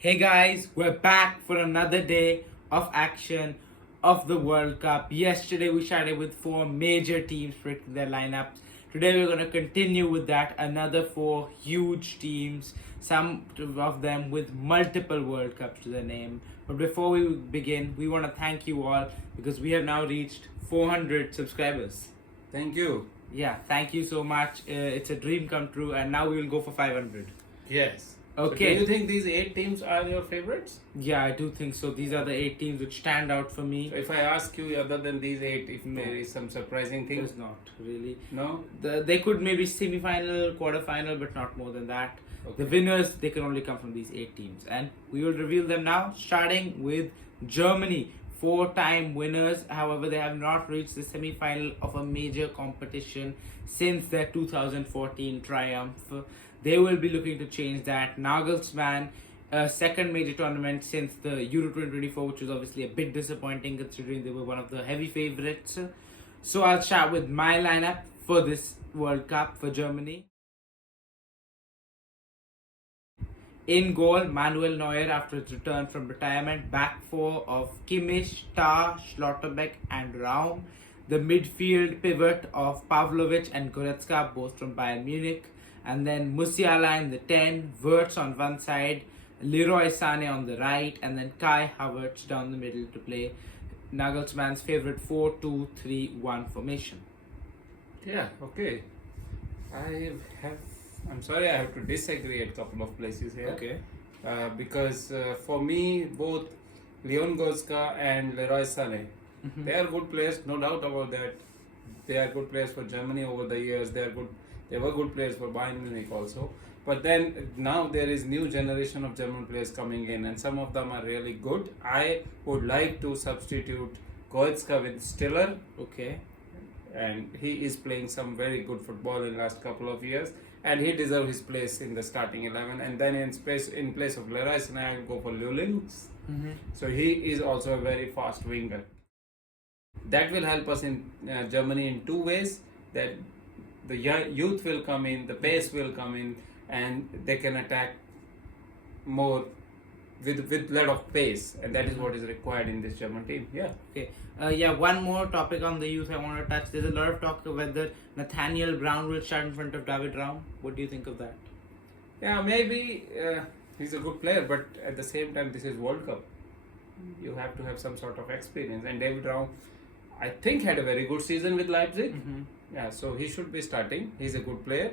Hey guys, we're back for another day of action of the World Cup. Yesterday we started with four major teams predicting their lineups. Today we're going to continue with that. Another four huge teams, some of them with multiple World Cups to their name. But before we begin, we want to thank you all because we have now reached 400 subscribers. Thank you. Yeah, thank you so much. It's a dream come true, and now we will go for 500. Yes. Okay. So do you think these 8 teams are your favorites? Yeah, I do think so. These are the 8 teams which stand out for me. So if I ask you, other than these 8, if No. there is some surprising thing, There's not really. no? They could maybe semi-final, quarter-final, but not more than that. Okay. The winners, they can only come from these 8 teams, and we will reveal them now. Starting with Germany, four-time winners. However, they have not reached the semi-final of a major competition since their 2014 triumph. They will be looking to change that. Nagelsmann, a second major tournament since the Euro 2024, which was obviously a bit disappointing considering they were one of the heavy favorites. So I'll start with my lineup for this World Cup for Germany. In goal, Manuel Neuer after his return from retirement. Back four of Kimmich, Tah, Schlotterbeck and Raum. The midfield pivot of Pavlovic and Goretzka, both from Bayern Munich. And then Musiala in the 10, Wirtz on one side, Leroy Sané on the right, and then Kai Havertz down the middle to play Nagelsmann's favorite 4-2-3-1 formation. Yeah, okay. I'm sorry, I have to disagree at a couple of places here. Because for me, both Leon Goretzka and Leroy Sané, they are good players, no doubt about that. They are good players for Germany over the years. They were good players for Bayern Munich also. But then now there is new generation of German players coming in, and some of them are really good. I would like to substitute Goretzka with Stiller, Okay. and he is playing some very good football in last couple of years, and he deserves his place in the starting 11. And then in place of Leroy Sané, I will go for Lulings. So he is also a very fast winger. That will help us in Germany in two ways. That the youth will come in, the pace will come in, and they can attack more with lot of pace, and that is what is required in this German team. Yeah. Okay. One more topic on the youth I want to touch. There's a lot of talk of whether Nathaniel Brown will start in front of David Raum. What do you think of that? Yeah, maybe he's a good player, but at the same time, this is World Cup. You have to have some sort of experience, and David Raum, I think, had a very good season with Leipzig. Yeah, so he should be starting. He's a good player.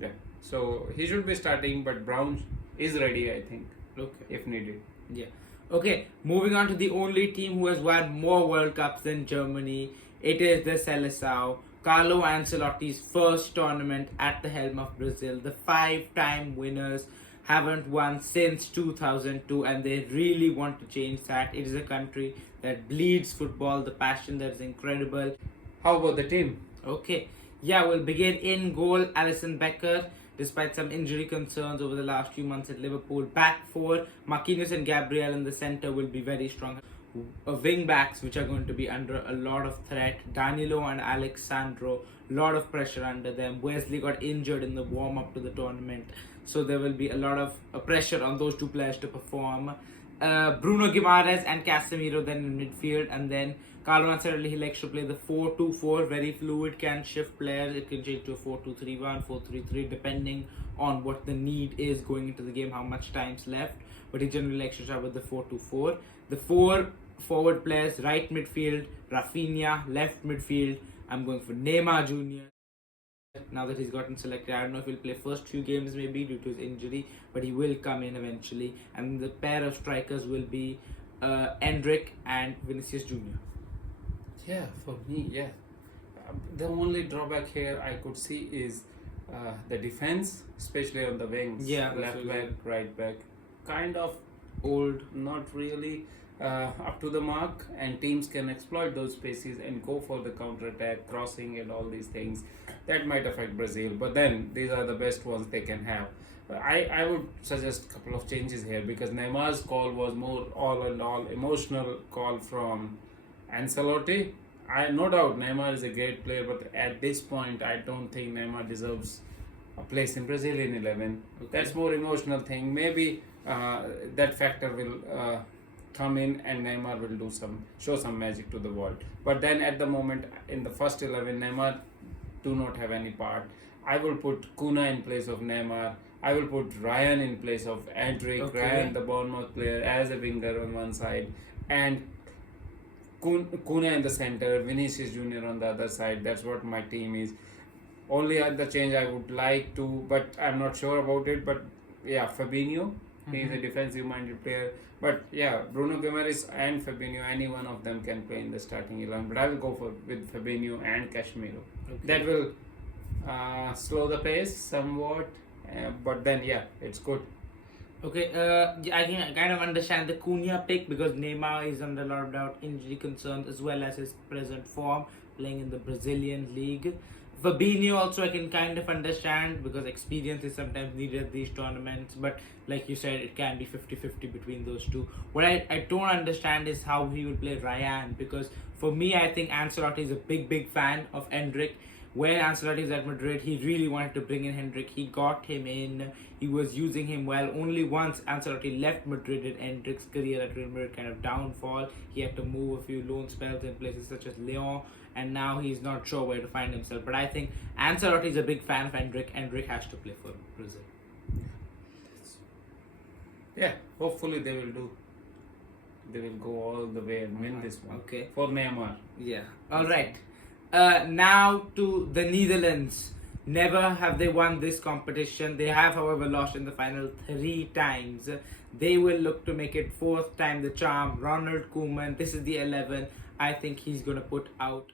Yeah, so he should be starting, but Brown is ready, I think, Okay. if needed. Yeah. Okay, moving on to the only team who has won more World Cups than Germany. It is the Seleção. Carlo Ancelotti's first tournament at the helm of Brazil. The five-time winners haven't won since 2002, and they really want to change that. It is a country that bleeds football, the passion that is incredible. How about the team? Okay, yeah, we'll begin in goal. Alisson Becker, despite some injury concerns over the last few months at Liverpool. Back four, Marquinhos and Gabriel in the center will be very strong. Wing backs, which are going to be under a lot of threat. Danilo and Alexandro, lot of pressure under them. Wesley got injured in the warm up to the tournament, so there will be a lot of pressure on those two players to perform. Bruno Guimaraes and Casemiro then in midfield, and then Carlo Ancelotti, he likes to play the 4-2-4, very fluid, can shift players. It can change to a 4-2-3-1, 4-3-3, depending on what the need is going into the game, how much time's left. But he generally likes to start with the 4-2-4. The four forward players, right midfield, Rafinha, left midfield, I'm going for Neymar Jr. Now that he's gotten selected, I don't know if he'll play first few games maybe due to his injury, but he will come in eventually. And the pair of strikers will be Endrick and Vinicius Jr. Yeah, for me, yeah. The only drawback here I could see is the defense, especially on the wings. Yeah, left back, right back, kind of Old. not really up to the mark, and teams can exploit those spaces and go for the counter attack, crossing, and all these things. That might affect Brazil, but then these are the best ones they can have. I would suggest a couple of changes here because Neymar's call was more all and all emotional call from Ancelotti. I no doubt Neymar is a great player, but at this point, I don't think Neymar deserves a place in Brazilian 11. Okay. That's more emotional thing. Maybe that factor will come in, and Neymar will show some magic to the world. But then at the moment in the first 11, Neymar do not have any part. I will put Kuna in place of Neymar. I will put Ryan in place of Endrick. Okay. Ryan, the Bournemouth player, as a winger on one side, and Kuna in the center, Vinicius Junior on the other side. That's what my team is. Only other change I would like to, but I'm not sure about it. But yeah, Fabinho, he is a defensive-minded player. But yeah, Bruno Guimaraes and Fabinho, any one of them can play in the starting 11. But I will go with Fabinho and Casemiro. Okay. That will slow the pace somewhat, but then yeah, it's good. Okay, I can kind of understand the Cunha pick because Neymar is under a lot of doubt, injury concerns, as well as his present form playing in the Brazilian league. Fabinho also I can kind of understand because experience is sometimes needed at these tournaments, but like you said, it can be 50-50 between those two. What I don't understand is how he will play Ryan, because for me, I think Ancelotti is a big fan of Endrick. When Ancelotti was at Madrid, he really wanted to bring in Hendrick. He got him in. He was using him well. Only once Ancelotti left Madrid did Hendrick's career at Real Madrid kind of downfall. He had to move a few loan spells in places such as Lyon, and now he's not sure where to find himself. But I think Ancelotti is a big fan of Hendrick. Hendrick has to play for Brazil. Yeah, hopefully they will do. They will go all the way and win this one. Okay. For Neymar. Yeah. All right. Now to the Netherlands. Never have they won this competition. They have, however, lost in the final 3 times. They will look to make it 4th time the charm. Ronald Koeman, this is the 11. I think he's going to put out.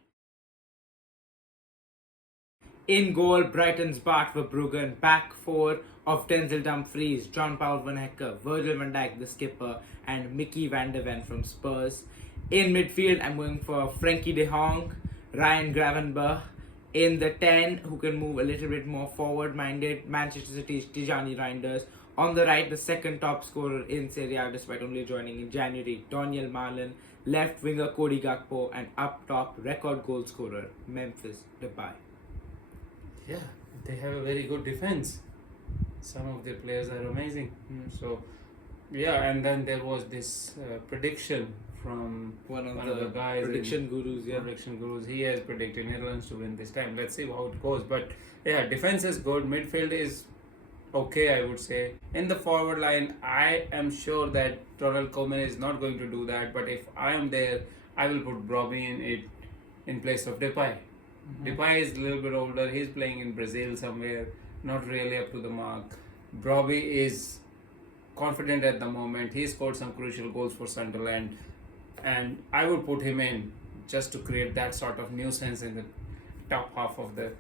In goal, Brighton's Bart Verbruggen. Back 4 of Denzel Dumfries, John Paul Van Hecke, Virgil van Dijk, the skipper, and Mickey van der Ven from Spurs. In midfield, I'm going for Frankie de Jong, Ryan Gravenberch. In the 10, who can move a little bit more forward-minded, Manchester City's Tijani Reinders. On the right, the second top scorer in Serie A despite only joining in January, Daniel Malen. Left winger Cody Gakpo, and up top, record goal scorer Memphis Depay. Yeah, they have a very good defense. Some of their players are amazing. So, yeah, and then there was this prediction from One of the guys prediction gurus, yeah. Prediction gurus. He has predicted Netherlands to win this time. Let's see how it goes. But yeah, defense is good. Midfield is okay, I would say. In the forward line, I am sure that Ronald Koeman is not going to do that. But if I am there, I will put Brobbey in place of Depay. Depay is a little bit older. He's playing in Brazil somewhere, not really up to the mark. Brobbey is confident at the moment. He scored some crucial goals for Sunderland, and I would put him in just to create that sort of nuisance in the top half of the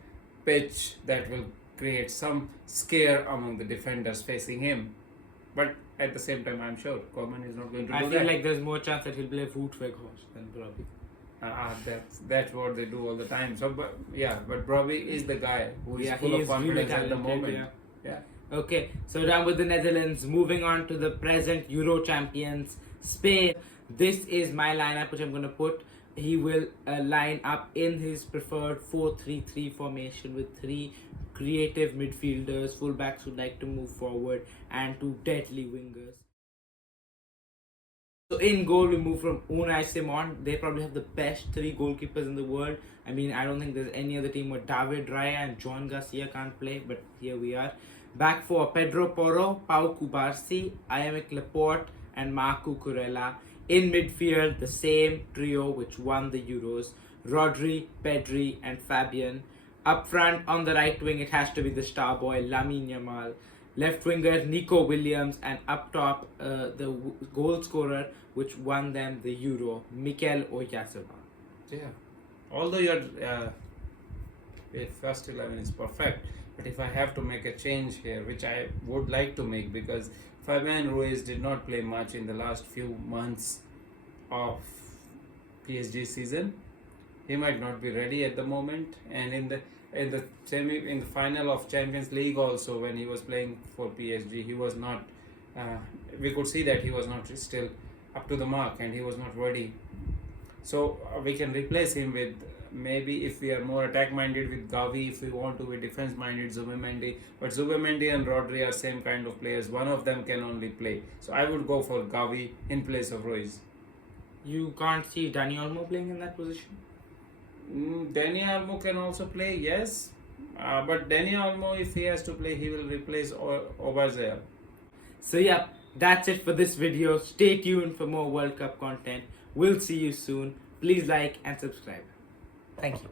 pitch that will create some scare among the defenders facing him. But at the same time, I'm sure Koeman is not going to do I that. feel like there's more chance that he'll play Wout Weghorst than Brobbey. That's what they do all the time. So, but Brobbey is the guy who is full he of is confidence really at the talented, moment. yeah. Okay, so down with the Netherlands. Moving on to the present Euro champions, Spain. This is my lineup, which I'm going to put. He will line up in his preferred 4-3-3 formation with 3 creative midfielders, fullbacks who like to move forward, and 2 deadly wingers. So in goal, we move from Unai Simon. They probably have the best 3 goalkeepers in the world. I mean, I don't think there's any other team where David Raya and John Garcia can't play, but here we are. Back 4, Pedro Porro, Pau Cubarsí, Aymeric Laporte, and Marco Kurela. In midfield, the same trio which won the Euros, Rodri, Pedri, and Fabian. Up front, on the right wing, it has to be the star boy, Lamine Yamal. Left winger, Nico Williams, and up top, the goal scorer which won them the Euro, Mikel Oyarzabal. Yeah. Although your first 11 is perfect, but if I have to make a change here, which I would like to make, because Fabian Ruiz did not play much in the last few months of PSG season. He might not be ready at the moment, and in the final of Champions League also, when he was playing for PSG, he was not. We could see that he was not still up to the mark, and he was not ready. So we can replace him with maybe if we are more attack minded with Gavi, if we want to be defense minded, Zubimendi. But Zubimendi and Rodri are same kind of players. One of them can only play. So I would go for Gavi in place of Ruiz. You can't see Dani Olmo playing in that position? Dani Olmo can also play, yes. But Dani Olmo, if he has to play, he will replace Obarzea. So yeah, that's it for this video. Stay tuned for more World Cup content. We'll see you soon. Please like and subscribe. Thank you.